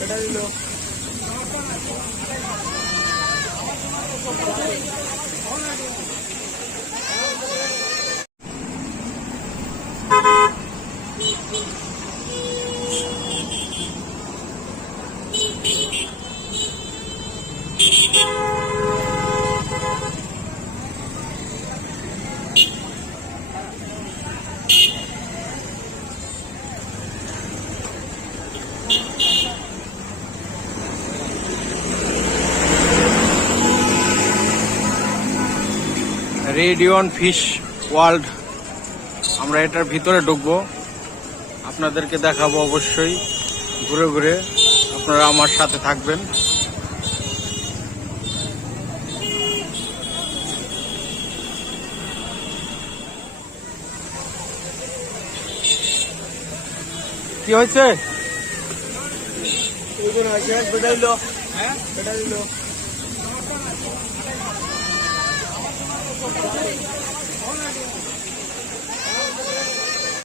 ఎక్కడ Radeon fish world. আমরা এটার ভিতরে ঢুকবো। আপনাদেরকে দেখাবো অবশ্যই। ঘুরে ঘুরে আপনারা আমার সাথে থাকবেন। কি হয়েছে? বেটা দিল বেটা দিল